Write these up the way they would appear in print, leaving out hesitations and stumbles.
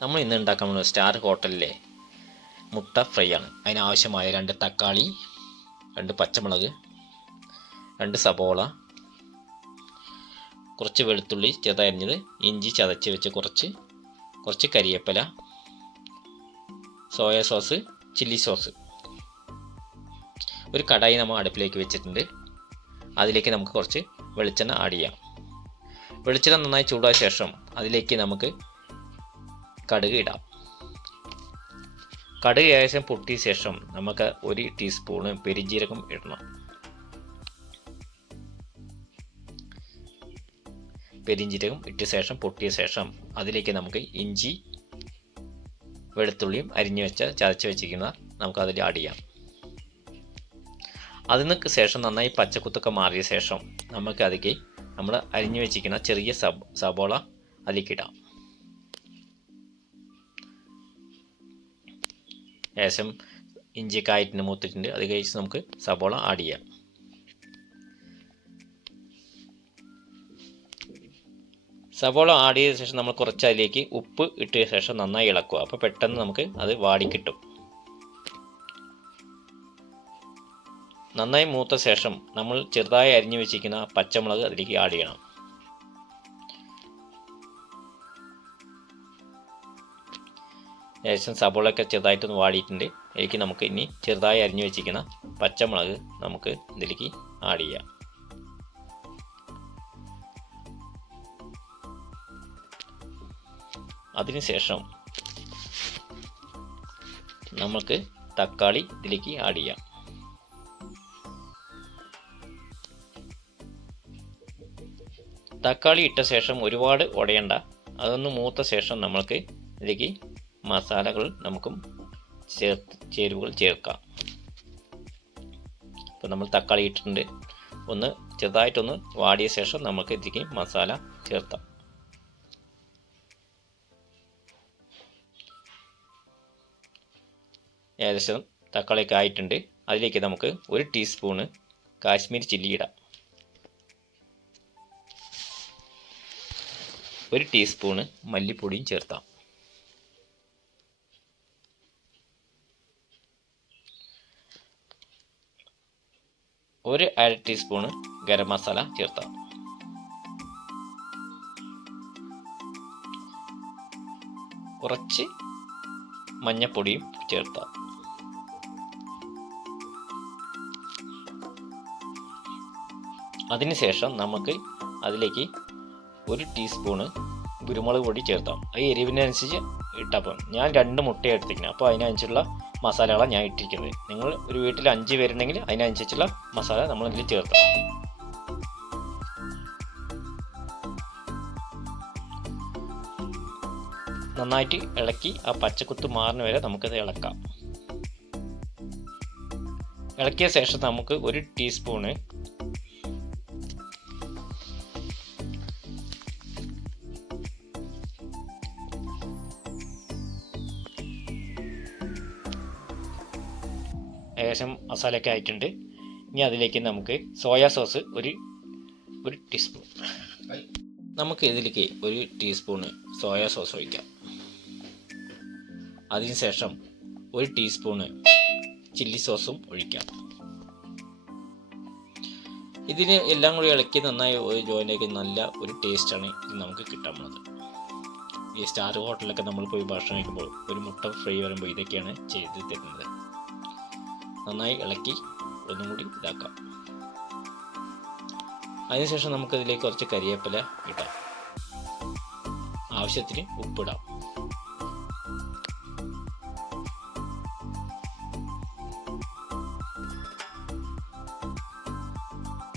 നമ്മൾ ഇന്ന് ഉണ്ടാക്കാൻ പോകുന്നത് സ്റ്റാർ ഹോട്ടലിലെ മുട്ട ഫ്രൈ ആണ്. അതിനാവശ്യമായ 2 തക്കാളി, 2 പച്ചമുളക്, 2 സബോള, കുറച്ച് വെളുത്തുള്ളി ചെറുതരിഞ്ഞത്, ഇഞ്ചി ചതച്ച് വെച്ച് കുറച്ച് കരിവേപ്പില, സോയ സോസ്, ചില്ലി സോസ്. ഒരു കടായി നമ്മൾ അടുപ്പിലേക്ക് വെച്ചിട്ടുണ്ട്. അതിലേക്ക് നമുക്ക് കുറച്ച് വെളിച്ചെണ്ണ ആഡ് ചെയ്യാം. വെളിച്ചെണ്ണ നന്നായി ചൂടായ ശേഷം അതിലേക്ക് നമുക്ക് കടുക് ഇടാം. കടുക് ഏകദേശം പൊട്ടിയ ശേഷം നമുക്ക് 1 ടീസ്പൂണ് പെരിഞ്ജീരകം ഇടണം. പെരിഞ്ജീരകം ഇട്ട ശേഷം പൊട്ടിയ ശേഷം അതിലേക്ക് നമുക്ക് ഇഞ്ചി വെളുത്തുള്ളിയും ചതച്ച് വെച്ചിരിക്കുന്ന നമുക്ക് അതിൽ ആഡ് ചെയ്യാം. അതിന് ശേഷം നന്നായി പച്ചക്കുത്തൊക്കെ മാറിയ ശേഷം നമുക്ക് അതിലേക്ക് നമ്മൾ അരിഞ്ഞു വെച്ചിരിക്കുന്ന ചെറിയ സബോള അതിലേക്ക് ഇടാം. ശേഷം ഇഞ്ചിയൊക്കെ ആയിട്ട് മൂത്തിട്ടുണ്ട്. അത് കഴിച്ച് നമുക്ക് സബോള ആഡ് ചെയ്യാം. സബോള ആഡ് ചെയ്ത ശേഷം നമ്മൾ കുറച്ച് അതിലേക്ക് ഉപ്പ് ഇട്ട ശേഷം നന്നായി ഇളക്കുക. അപ്പോൾ പെട്ടെന്ന് നമുക്ക് അത് വാടിക്കിട്ടും. നന്നായി മൂത്ത ശേഷം നമ്മൾ ചെറുതായി അരിഞ്ഞു വെച്ചിരിക്കുന്ന പച്ചമുളക് അതിലേക്ക് ആഡ് ചെയ്യണം. ഏകദേശം സബോളയൊക്കെ ചെറുതായിട്ടൊന്ന് വാടിയിട്ടുണ്ട്. ഇതിലേക്ക് നമുക്ക് ഇനി ചെറുതായി അരിഞ്ഞു വെച്ചിരിക്കുന്ന പച്ചമുളക് നമുക്ക് ഇതിലേക്ക് ആഡ് ചെയ്യാം. അതിനുശേഷം നമുക്ക് തക്കാളി ഇതിലേക്ക് ആഡ് ചെയ്യാം. തക്കാളി ഇട്ട ശേഷം ഒരുപാട് ഉടയണ്ട. അതൊന്ന് മൂത്ത ശേഷം നമ്മൾക്ക് ഇതിലേക്ക് മസാലകൾ നമുക്കും ചേരുവകൾ ചേർക്കാം. ഇപ്പോൾ നമ്മൾ തക്കാളി ഇട്ടിട്ടുണ്ട്. ഒന്ന് ചെറുതായിട്ടൊന്ന് വാടിയ ശേഷം നമുക്ക് ഇതിലേക്ക് മസാല ചേർത്താം. ഏകദേശം തക്കാളിയൊക്കെ ആയിട്ടുണ്ട്. അതിലേക്ക് നമുക്ക് 1 ടീസ്പൂണ് കാശ്മീരി ചില്ലി ഇടാം. 1 ടീസ്പൂണ് മല്ലിപ്പൊടിയും ചേർത്താം. ഒരു 1/2 ടീസ്പൂണ് ഗരം മസാല ചേർത്താം. കുറച്ച് മഞ്ഞപ്പൊടിയും ചേർത്താം. അതിനുശേഷം നമുക്ക് അതിലേക്ക് 1 ടീസ്പൂണ് കുരുമുളക് പൊടി ചേർത്താം. അത് എരിവിനനുസരിച്ച് ഇട്ടപ്പോൾ ഞാൻ 2 മുട്ട എടുത്തിരിക്കുന്നത്. അപ്പോൾ അതിനനുസരിച്ചുള്ള മസാലകളാണ് ഞാൻ ഇട്ടിരിക്കുന്നത്. നിങ്ങൾ ഒരു വീട്ടിൽ 5 പേരുണ്ടെങ്കിൽ അതിനനുസരിച്ചുള്ള മസാല നമ്മൾ ഇതിൽ ചേർത്താം. നന്നായിട്ട് ഇളക്കി ആ പച്ചക്കുത്ത് മാറുന്ന വരെ നമുക്കത് ഇളക്കാം. ഇളക്കിയ ശേഷം നമുക്ക് 1 ടീസ്പൂണ് ഏകദേശം മസാലയൊക്കെ ആയിട്ടുണ്ട്. ഇനി അതിലേക്ക് നമുക്ക് സോയാ സോസ് ഒരു ടീസ്പൂൺ നമുക്ക് ഇതിലേക്ക് 1 ടീസ്പൂണ് സോയാ സോസ് ഒഴിക്കാം. അതിനുശേഷം 1 ടീസ്പൂണ് ചില്ലി സോസും ഒഴിക്കാം. ഇതിന് എല്ലാം കൂടി ഇളക്കി നന്നായി ഒരു ജോയിൻ്റേക്ക് നല്ല ഒരു ടേസ്റ്റാണ് ഇത് നമുക്ക് കിട്ടാൻ പോകുന്നത്. ഈ സ്റ്റാർ ഹോട്ടലിലൊക്കെ നമ്മൾ പോയി ഭക്ഷണം കഴിക്കുമ്പോൾ ഒരു മുട്ട ഫ്രൈ വരുമ്പോൾ ഇതൊക്കെയാണ് ചെയ്ത് തരുന്നത്. നന്നായി ഇളക്കി ഒന്നും കൂടി ഇതാക്കാം. അതിനുശേഷം നമുക്കതിലേക്ക് കുറച്ച് കരിവേപ്പില ഇടാം. ആവശ്യത്തിന് ഉപ്പിടാം.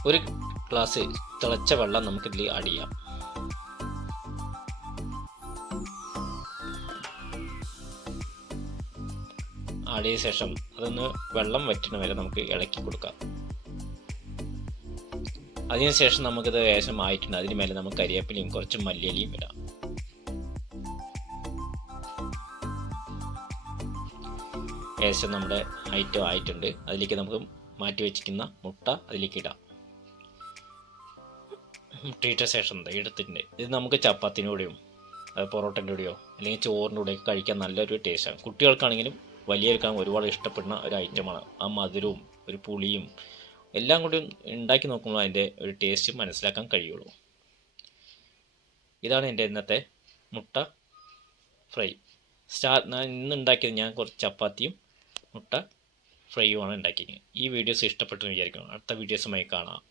ഒരു ഗ്ലാസ് തിളച്ച വെള്ളം നമുക്കിതിൽ ആഡ് ചെയ്യാം. ആഡ് ചെയ്ത ശേഷം അതൊന്ന് വെള്ളം വറ്റുന്ന വരെ നമുക്ക് ഇളക്കി കൊടുക്കാം. അതിനുശേഷം നമുക്കിത് ഏകദേശം ആയിട്ടുണ്ട്. അതിന് മേലെ നമുക്ക് കരിവേപ്പിലയും കുറച്ച് മല്ലിയിലയും ഇടാം. ഏകദേശം നമ്മുടെ ഐറ്റം ആയിട്ടുണ്ട്. അതിലേക്ക് നമുക്ക് മാറ്റി വെച്ചിരിക്കുന്ന മുട്ട അതിലേക്ക് ഇടാം. മുട്ടയിട്ട ശേഷം എടുത്തിട്ടുണ്ട്. ഇത് നമുക്ക് ചപ്പാത്തിനോടെയും അത് പൊറോട്ടൻ്റെ കൂടെയോ അല്ലെങ്കിൽ ചോറിൻ്റെ കൂടെയൊക്കെ കഴിക്കാൻ നല്ലൊരു ടേസ്റ്റാണ്. കുട്ടികൾക്കാണെങ്കിലും വലിയവർക്കാണെങ്കിലും ഒരുപാട് ഇഷ്ടപ്പെടുന്ന ഒരു ഐറ്റമാണ്. ആ മധുരവും ഒരു പുളിയും എല്ലാം കൂടി ഉണ്ടാക്കി നോക്കുമ്പോൾ അതിൻ്റെ ഒരു ടേസ്റ്റ് മനസ്സിലാക്കാൻ കഴിയുള്ളൂ. ഇതാണ് എൻ്റെ ഇന്നത്തെ മുട്ട ഫ്രൈ. ഇന്ന് ഉണ്ടാക്കിയത് ഞാൻ കുറച്ച് ചപ്പാത്തിയും മുട്ട ഫ്രൈയുമാണ് ഉണ്ടാക്കിയത്. ഈ വീഡിയോസ് ഇഷ്ടപ്പെട്ടെന്ന് വിചാരിക്കുന്നു. അടുത്ത വീഡിയോസുമായി കാണാം.